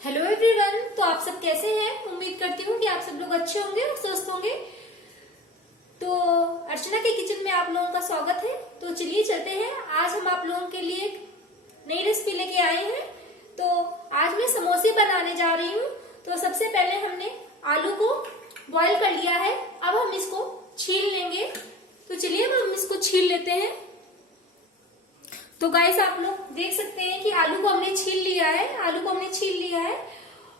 Hello everyone. तो आप सब कैसे हैं? उम्मीद करती हूँ कि आप सब लोग अच्छे होंगे और स्वस्थ होंगे। तो अर्चना के किचन में आप लोगों का स्वागत है। तो चलिए चलते हैं। आज हम आप लोगों के लिए एक नई रेसिपी लेके आए हैं। तो आज मैं समोसे बनाने जा रही हूँ। तो सबसे पहले हमने आलू को बॉईल कर लिया है। अब हम इसको छील लेंगे। तो चलिए हम इसको छील लेते हैं। तो गाइस आप लोग देख सकते हैं कि आलू को हमने छील लिया है।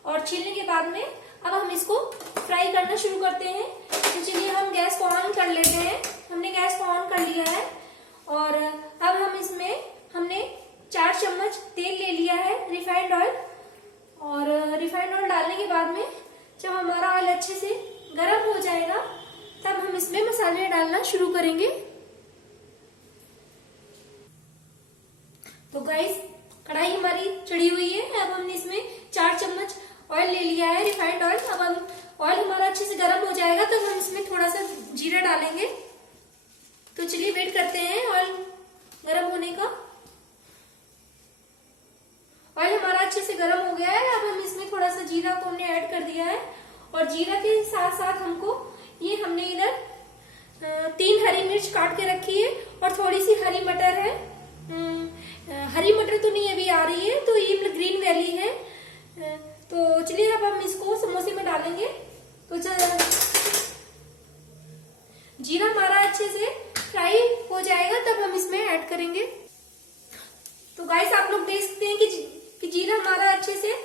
और छीलने के बाद में अब हम इसको फ्राई करना शुरू करते हैं। तो चलिए हम गैस को ऑन कर लेते हैं। हमने गैस को ऑन कर लिया है और अब हम इसमें हमने 4 चम्मच तेल ले लिया है, रिफाइंड ऑयल। और रिफाइंड ऑयल डालने के बाद में जब हमारा ऑयल अच्छे से गर्म हो जाएगा तब हम इसमें मसाले डालना शुरू करेंगे। तो गाइस कढ़ाई हमारी चढ़ी हुई है। अब हमने इसमें 4 चम्मच ऑयल ले लिया है, रिफाइंड ऑयल। अब हम ऑयल हमारा अच्छे से गर्म हो जाएगा तो हम इसमें थोड़ा सा जीरा डालेंगे। तो चलिए वेट करते हैं ऑयल गर्म होने का। ऑयल हमारा अच्छे से गर्म हो गया है। अब हम इसमें थोड़ा सा जीरा को हमने ऐड कर दिया है और जीरा के साथ साथ हमने इधर 3 हरी मिर्च काट के रखी है और थोड़ी सी हरी मटर है। हरी मटर तो नहीं अभी आ रही है, तो ये ग्रीन वैली है। तो चलिए अब हम इसको समोसे में डालेंगे। तो जीरा हमारा अच्छे से फ्राई हो जाएगा तब हम इसमें ऐड करेंगे। तो गाइस आप लोग देख सकते हैं कि जीरा हमारा अच्छे से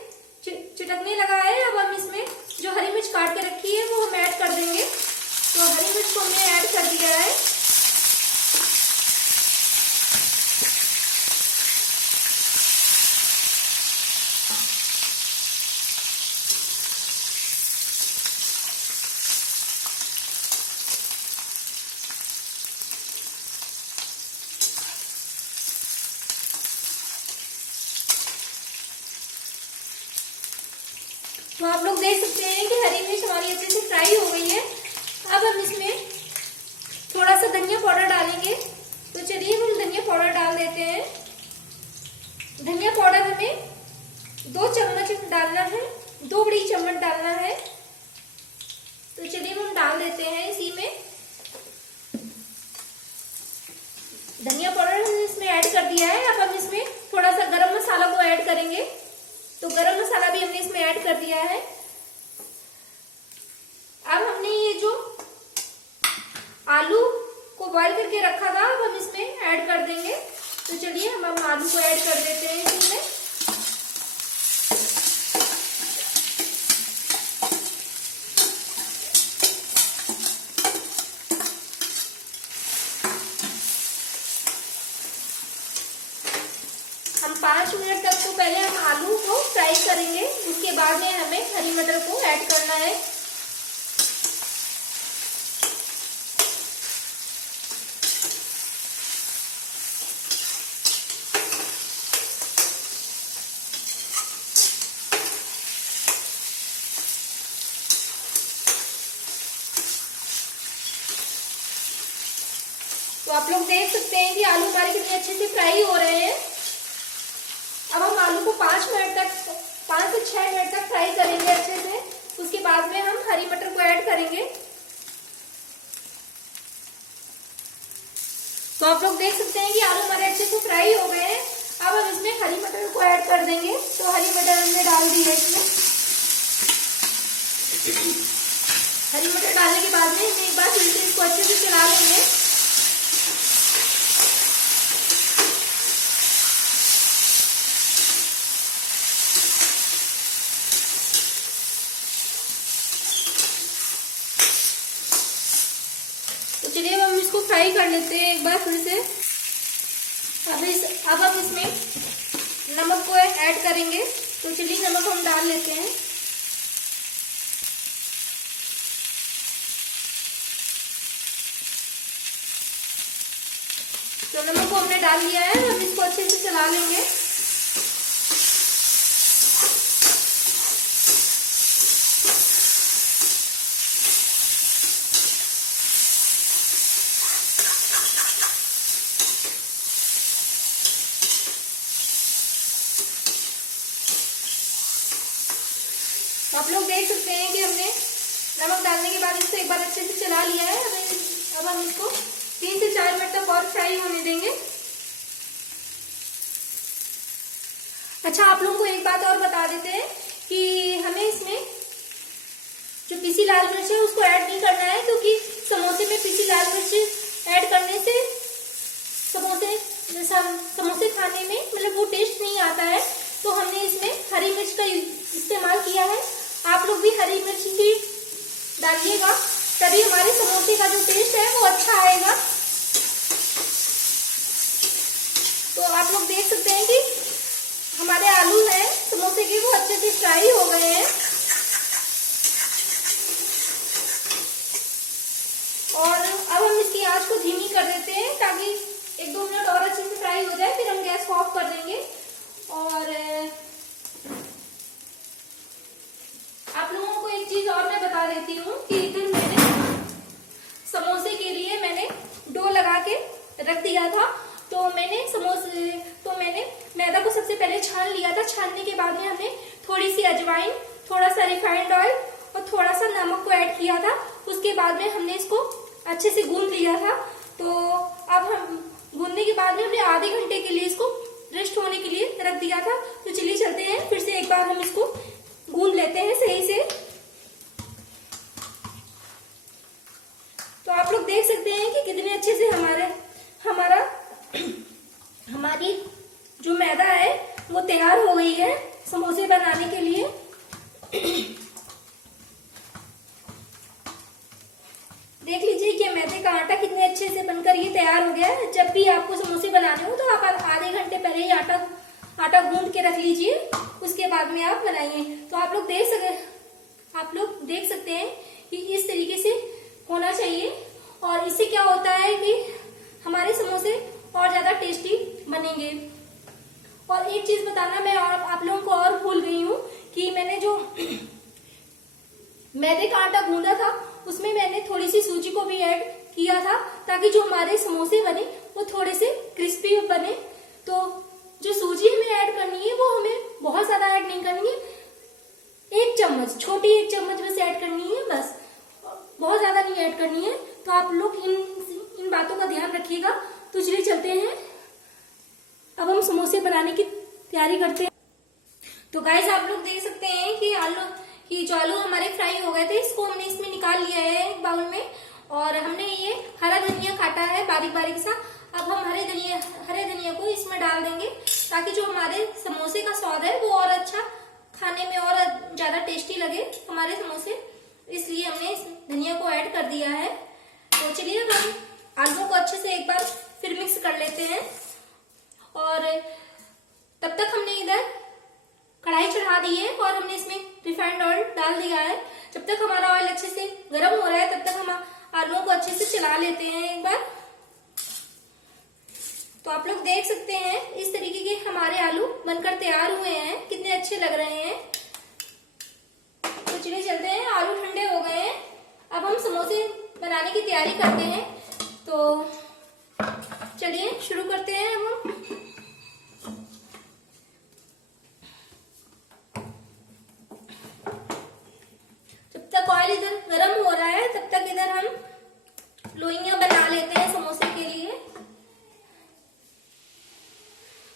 चिटकने लगा है। अब हम इसमें जो हरी मिर्च काट के रखी है वो हम ऐड कर देंगे। तो हरी मिर्च को हमने ऐड कर दिया है। तो आप लोग देख सकते हैं कि हरी मिर्च हमारी अच्छे से फ्राई हो गई है। अब हम इसमें थोड़ा सा धनिया पाउडर डालेंगे। तो चलिए हम धनिया पाउडर डाल देते हैं। धनिया पाउडर हमें 2 चम्मच डालना है, 2 बड़ी चम्मच डालना है। तो चलिए हम डाल देते हैं इसी में। धनिया पाउडर हमने इसमें ऐड कर दिया है। अब हम इसमें थोड़ा सा गरम मसाला को ऐड करेंगे। तो गरम मसाला भी हमने इसमें ऐड कर दिया है। अब हमने ये जो आलू को बॉईल करके रखा था अब हम इसमें ऐड कर देंगे। तो चलिए हम आलू को ऐड कर देते हैं इसमें। हम 5 मिनट तक तो पहले हम आलू को फ्राई करेंगे। उसके बाद में हमें हरी मटर को ऐड करना है। तो आप लोग देख सकते हैं कि आलू हमारे कितने अच्छे से फ्राई हो रहे हैं। अब हम आलू को 5 से 6 मिनट तक फ्राई करेंगे अच्छे से। उसके बाद में हम हरी मटर को ऐड करेंगे। तो आप लोग देख सकते हैं कि आलू हमारे अच्छे से फ्राई हो गए हैं। अब हम इसमें हरी मटर को ऐड कर देंगे। तो हरी मटर हमने डाल दी है इसमें। हरी मटर डालने के बाद में हम एक बार फिर से इसको अच्छे से चला लेंगे। चलिए अब हम इसको फ्राई कर लेते हैं एक बार फिर से। अब हम इसमें नमक को ऐड करेंगे। तो चलिए नमक हम डाल लेते हैं। तो नमक को हमने डाल दिया है। हम इसको अच्छे से चला लेंगे। आप लोग देख सकते हैं कि हमने नमक डालने के बाद इसको एक बार अच्छे से चला लिया है। अब हम इसको 3 से 4 मिनट तक और फ्राई होने देंगे। अच्छा, आप लोगों को एक बात और बता देते हैं कि हमें इसमें जो पिसी लाल मिर्च है उसको ऐड नहीं करना है, क्योंकि समोसे में पिसी लाल मिर्च ऐड करने से समोसे खाने में मतलब वो टेस्ट नहीं आता है। तो हमने इसमें हरी मिर्च का इस्तेमाल किया है। आप लोग भी हरी मिर्च ही डालिएगा, तभी हमारे समोसे का जो टेस्ट है वो अच्छा आएगा। तो आप लोग देख सकते हैं कि हमारे आलू हैं समोसे के, वो अच्छे से फ्राई हो गए हैं। और अब हम इसकी आंच को धीमी कर देते हैं ताकि 1-2 मिनट और अच्छे से फ्राई हो जाए, फिर हम गैस को ऑफ कर देंगे। और आप लोगों को एक चीज और मैं बता देती हूँ कि इधर मैंने समोसे के लिए मैंने डो लगा के रख दिया था। तो मैंने मैदा को सबसे पहले छान लिया था। छानने के बाद में हमने थोड़ी सी अजवाइन, थोड़ा सा रिफाइंड ऑयल और थोड़ा सा नमक को ऐड किया था। उसके बाद में हमने इसको अच्छे से गूंद लिया था। तो अब हम गूंदने के बाद में हमने आधे घंटे के लिए इसको रेस्ट होने के लिए रख दिया था। तो चलिए चलते हैं, फिर से एक बार हम इसको गूंद लेते हैं सही से। तो आप लोग देख सकते हैं कि कितने अच्छे से हमारी जो मैदा है वो तैयार हो गई है समोसे बनाने के लिए। देख लीजिए कि मैदे का आटा कितने अच्छे से बनकर ये तैयार हो गया है। जब भी आपको समोसे बनाने हो तो आप आधे घंटे पहले ही आटा गूंद के रख लीजिए, उसके बाद में आप बनाइए। तो आप लोग देख सकते हैं कि इस तरीके से होना चाहिए। और इससे क्या होता है कि हमारे समोसे और ज्यादा टेस्टी बनेंगे। और एक चीज बताना मैं आप लोगों को और भूल गई हूँ कि मैंने जो मैदे का आटा गूंदा था उसमें मैंने थोड़ी सी सूजी को भी ऐड किया था, ताकि जो हमारे समोसे बने वो थोड़े से क्रिस्पी बने। तो जो सूजी हमें ऐड करनी है वो हमें बहुत ज्यादा ऐड नहीं करनी है, 1 चम्मच, छोटी 1 चम्मच बस ऐड करनी है, बस बहुत ज्यादा नहीं ऐड करनी है। तो आप लोग इन बातों का ध्यान रखिएगा। तो चलिए चलते हैं, अब हम समोसे बनाने की तैयारी करते हैं। तो गाइस आप लोग देख सकते हैं कि जो आलू हमारे फ्राई हो गए थे, इसको हमने इसमें निकाल लिया है एक बाउल में। और हमने ये हरा धनिया काटा है बारीक बारीक सा। अब हम हरे धनिया को इसमें डाल देंगे, ताकि जो हमारे समोसे का स्वाद है वो और अच्छा, खाने में और ज्यादा टेस्टी लगे हमारे समोसे। इसलिए हमने इस धनिया को ऐड कर दिया है। तो चलिए अब हम आलू को अच्छे से एक बार फिर मिक्स कर लेते हैं। और तब तक हमने इधर कढ़ाई चढ़ा दी है और हमने इसमें रिफाइंड ऑयल डाल दिया है। जब तक हमारा ऑयल अच्छे से गर्म हो रहा है तब तक हम आलूओं को अच्छे से चला लेते हैं एक बार। तो आप लोग देख सकते हैं इस तरीके के हमारे आलू बनकर तैयार हुए हैं, कितने अच्छे लग रहे हैं। तो चलिए चलते हैं, आलू ठंडे हो गए हैं। अब हम समोसे बनाने की तैयारी करते हैं। तो चलिए शुरू करते हैं। अब हम जब तक ऑयल इधर गर्म हो रहा है तब तक इधर हम लोइयां बना लेते हैं समोसे के लिए।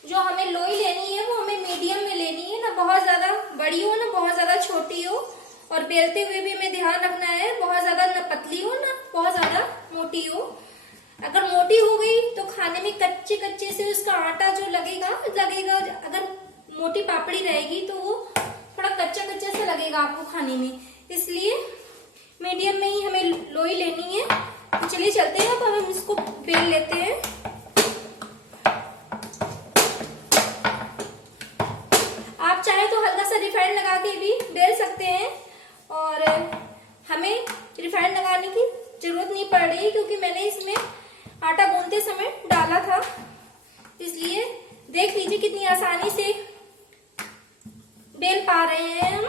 जो हमें लोई लेनी है वो हमें मीडियम में लेनी है, ना बहुत ज्यादा बड़ी हो ना बहुत ज्यादा छोटी हो। और बेलते हुए भी हमें ध्यान रखना है, बहुत ज्यादा ना पतली हो ना बहुत ज्यादा मोटी हो। अगर मोटी हो गई तो खाने में कच्चे कच्चे से उसका आटा जो लगेगा। अगर मोटी पापड़ी रहेगी तो वो थोड़ा कच्चा कच्चा सा लगेगा आपको खाने में। इसलिए मीडियम में ही हमें लोई लेनी है। तो चलिए चलते हैं, अब हम इसको बेल लेते हैं। आप चाहे तो हल्का सा रिफाइंड लगा के भी बेल सकते हैं। और हमें रिफाइंड लगाने की जरूरत नहीं पड़ रही, क्योंकि मैंने इसमें आटा गूंदते समय डाला था। इसलिए देख लीजिए कितनी आसानी से बेल पा रहे हैं हम।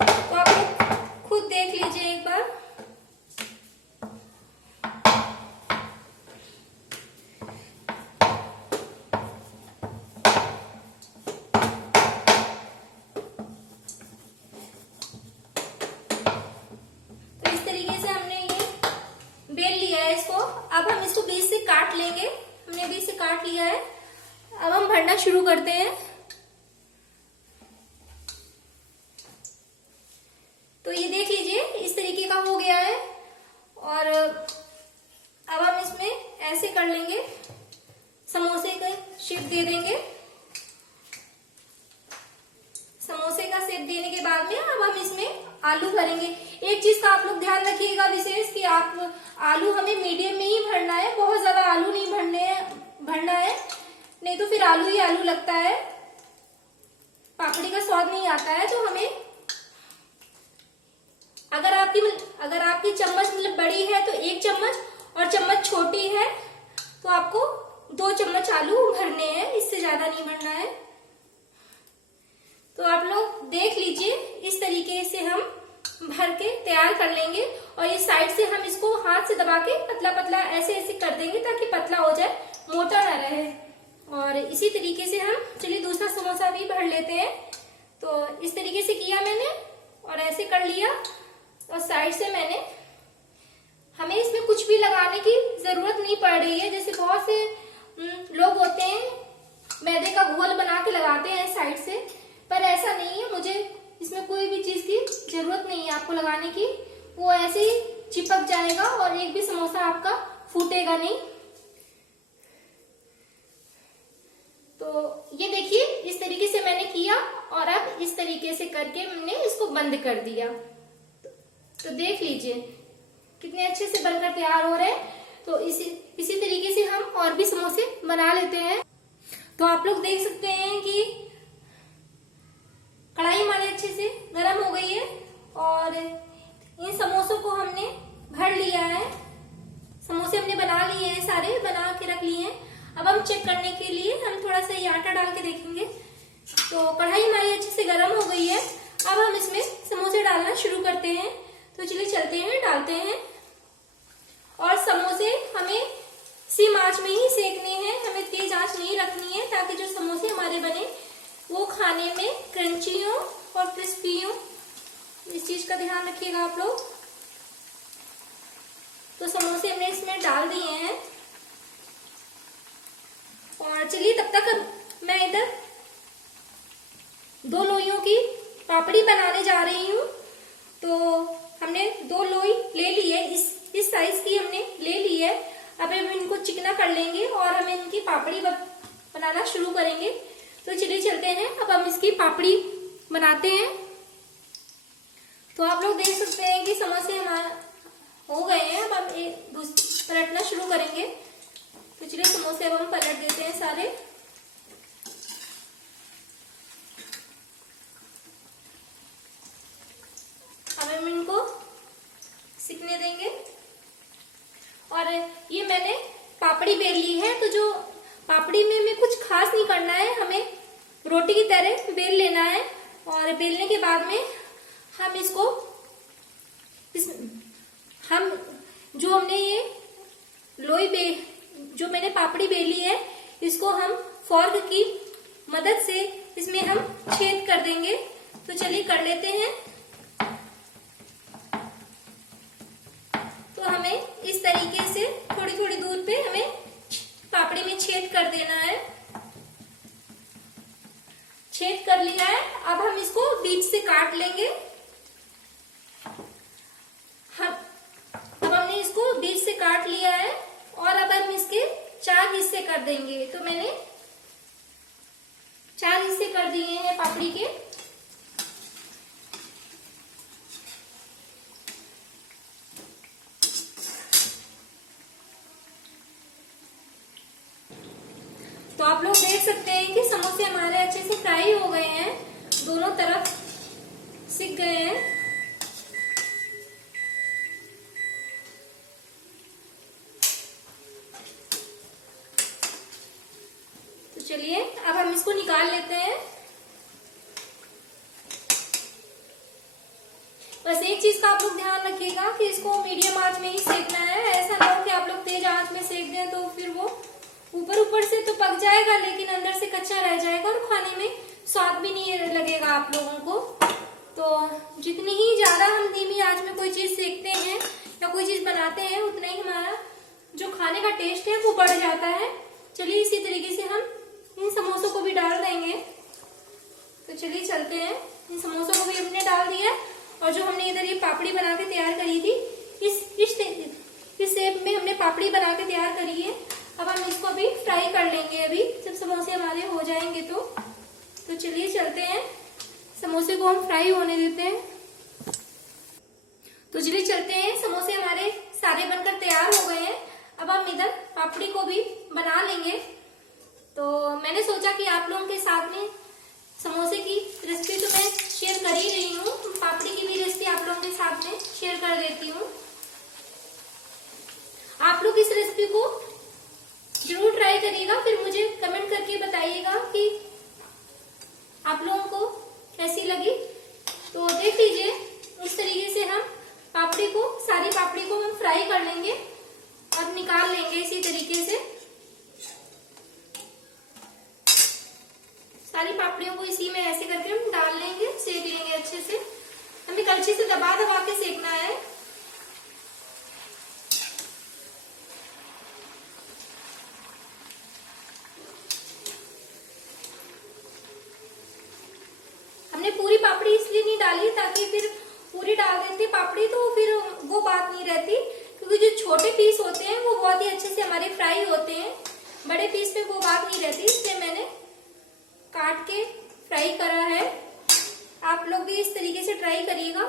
तो आप लोग खुद देख लीजिए एक बार। हमने भी इसे काट लिया है। अब हम भरना शुरू करते हैं। तो ये देख लीजिए इस तरीके का हो गया है। और अब हम इसमें ऐसे कर लेंगे, समोसे का शेप दे देंगे। समोसे का शेप देने के बाद में अब हम इसमें आलू भरेंगे। एक चीज का आप लोग ध्यान रखिएगा विशेष कि आप आलू हमें मीडियम में ही भरना है, बहुत ज्यादा आलू नहीं भरना है, नहीं तो फिर आलू ही आलू लगता है, पापड़ी का स्वाद नहीं आता है। तो हमें अगर आपकी चम्मच मतलब बड़ी है तो 1 चम्मच, और चम्मच छोटी है तो आपको 2 चम्मच आलू भरने हैं, इससे ज्यादा नहीं भरना है। तो आप लोग देख लीजिए इस तरीके से हम भर के तैयार कर लेंगे। और इस साइड से हम इसको हाथ से दबा के पतला पतला ऐसे ऐसे कर देंगे ताकि पतला हो जाए, मोटा ना रहे। और इसी तरीके से हम चलिए दूसरा समोसा भी भर लेते हैं। तो इस तरीके से किया मैंने और ऐसे कर लिया। और साइड से हमें इसमें कुछ भी लगाने की जरूरत नहीं पड़ रही है। जैसे बहुत से लोग होते हैं मैदे का घोल बना के लगाते हैं साइड से, पर ऐसा नहीं है। मुझे इसमें कोई भी चीज की जरूरत नहीं है आपको लगाने की, वो ऐसे ही चिपक जाएगा और एक भी समोसा आपका फूटेगा नहीं। तो ये देखिए इस तरीके से मैंने किया और अब इस तरीके से करके मैंने इसको बंद कर दिया। तो देख लीजिए कितने अच्छे से बनकर तैयार हो रहे हैं। तो इसी तरीके से हम और भी समोसे बना लेते हैं। तो आप लोग देख सकते हैं कि कढ़ाई हमारी अच्छे से गर्म हो गई है और इन समोसों को हमने भर लिया है। समोसे हमने बना लिए हैं, सारे बना के रख लिए हैं। अब हम चेक करने के लिए हम थोड़ा सा ये आटा डाल के देखेंगे। तो कढ़ाई हमारी अच्छे से गर्म हो गई है। अब हम इसमें समोसे डालना शुरू करते हैं। तो चलिए चलते हैं, डालते हैं। और समोसे हमें सिम आंच में ही सेकने हैं, हमें तेज आंच नहीं रखनी है, ताकि जो समोसे हमारे बने वो खाने में क्रंची हो और क्रिस्पी हो। इस चीज का ध्यान रखिएगा आप लोग। तो समोसे हमने इसमें डाल दिए हैं और चलिए तब तक मैं इधर 2 लोइयों की पापड़ी बनाने जा रही हूँ। तो हमने 2 लोई ले ली है, इस साइज की हमने ले ली है। अब हम इनको चिकना कर लेंगे और हम इनकी पापड़ी बनाना शुरू करेंगे। तो चलिए चलते हैं, अब हम इसकी पापड़ी बनाते हैं। तो आप लोग देख सकते हैं कि समोसे हमारे हो गए हैं। अब हम पलटना शुरू करेंगे। तो चलिए समोसे अब हम पलट देते हैं सारे। अब हम इनको सिकने देंगे। और ये मैंने पापड़ी बेल ली है। तो जो पापड़ी में हमें कुछ खास नहीं करना है, हमें रोटी की तरह बेल लेना है। और बेलने के बाद में हम इसको जो हमने ये जो मैंने पापड़ी बेली है, इसको हम फॉर्क की मदद से इसमें हम छेद कर देंगे। तो चलिए कर लेते हैं। तो हमें इस तरीके से थोड़ी थोड़ी दूर पे हमें पापड़ी में छेद कर देना है। छेद कर लिया है। अब हम इसको बीच से काट लेंगे। अब हमने इसको बीच से काट लिया है और अब हम इसके 4 हिस्से कर देंगे। तो मैंने 4 हिस्से कर दिए हैं पापड़ी के। तो आप लोग देख सकते हैं कि समोसे हमारे अच्छे से फ्राई हो गए हैं, दोनों तरफ सिक गए हैं। तो चलिए अब हम इसको निकाल लेते हैं। बस एक चीज का आप लोग ध्यान रखिएगा कि इसको मीडियम आंच में ही सेकना है। ऐसा ना हो कि आप लोग तेज आंच में सेक दें तो फिर वो ऊपर से तो पक जाएगा लेकिन अंदर से कच्चा रह जाएगा और खाने में स्वाद भी नहीं लगेगा आप लोगों को। तो जितनी ही ज्यादा हम धीमी आंच में कोई चीज सेकते हैं या कोई चीज बनाते हैं, उतना ही हमारा जो खाने का टेस्ट है वो बढ़ जाता है। दिया है। और जो हमने इधर ये पापड़ी बना के तैयार करी थी, इस शेप में हमने पापड़ी बना के तैयार करी है। अब हम इसको अभी फ्राई कर लेंगे। अभी जब समोसे हमारे हो जाएंगे तो चलिए चलते हैं, समोसे को हम फ्राई होने देते हैं। तो चलिए चलते हैं, समोसे हमारे सारे बनकर तैयार हो गए हैं। अब हम इधर पापड़ी को भी बना लेंगे। तो मैंने सोचा कि आप लोगों के साथ में समोसे की रेसिपी तो मैं शेयर कर ही रही हूँ, पापड़ी की भी रेसिपी आप लोगों के साथ में शेयर कर देती हूँ। आप लोग इस रेसिपी को जरूर ट्राई करिएगा, फिर मुझे कमेंट करके बताइएगा कि आप लोगों को कैसी लगी। तो देख लीजिए, इस तरीके से हम सारी पापड़ी को हम फ्राई कर लेंगे और निकाल लेंगे। इसी तरीके से सारी पापड़ियों को इसी में ऐसे करके हम डाल लेंगे, सेक लेंगे अच्छे से। हमें कलछी से दबा दबा के सेकना है। हमने पूरी पापड़ी इसलिए नहीं डाली ताकि फिर पूरी डाल देते पापड़ी तो फिर वो बात नहीं रहती, क्योंकि जो छोटे पीस होते हैं वो बहुत ही अच्छे से हमारे फ्राई होते हैं। बड़े पीस में वो बात नहीं रहती, इसलिए मैंने काट के फ्राई करा है। आप लोग भी इस तरीके से ट्राई करिएगा।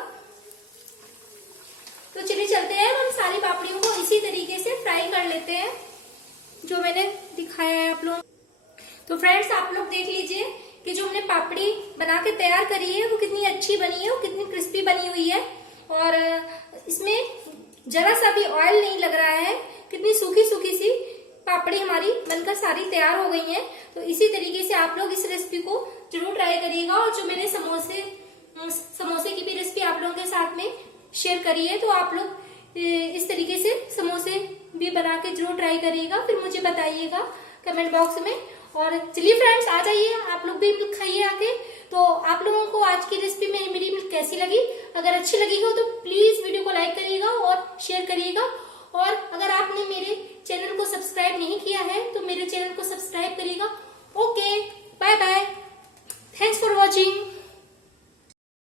तो चलिए चलते हैं, हम सारी पापड़ियों को इसी तरीके से फ्राई कर लेते हैं जो मैंने दिखाया है आप लोग। तो फ्रेंड्स, आप लोग देख लीजिए कि जो हमने पापड़ी बना के तैयार करी है वो कितनी अच्छी बनी है, वो कितनी क्रिस्पी बनी हुई है और इसमें जरा सा भी ऑयल नहीं लग रहा है। कितनी सूखी सूखी सी पापड़ी हमारी बनकर सारी तैयार हो गई है। तो इसी तरीके से आप लोग इस रेसिपी को जरूर ट्राई करिएगा। और जो मैंने समोसे की भी रेसिपी आप लोगों के साथ में शेयर करी है, तो आप लोग इस तरीके से समोसे भी बना के जरूर ट्राई करिएगा, फिर मुझे बताइएगा कमेंट बॉक्स में। और चलिए फ्रेंड्स, आ जाइए, आप लोग भी मिल्क खाइए आके। तो आप लोगों को आज की रेसिपी में मेरी मिल्क कैसी लगी? अगर अच्छी लगी हो तो प्लीज वीडियो को लाइक करिएगा और शेयर करिएगा। और अगर आपने मेरे चैनल को सब्सक्राइब नहीं किया है तो मेरे चैनल को सब्सक्राइब करिएगा। Okay, bye bye, thanks for watching.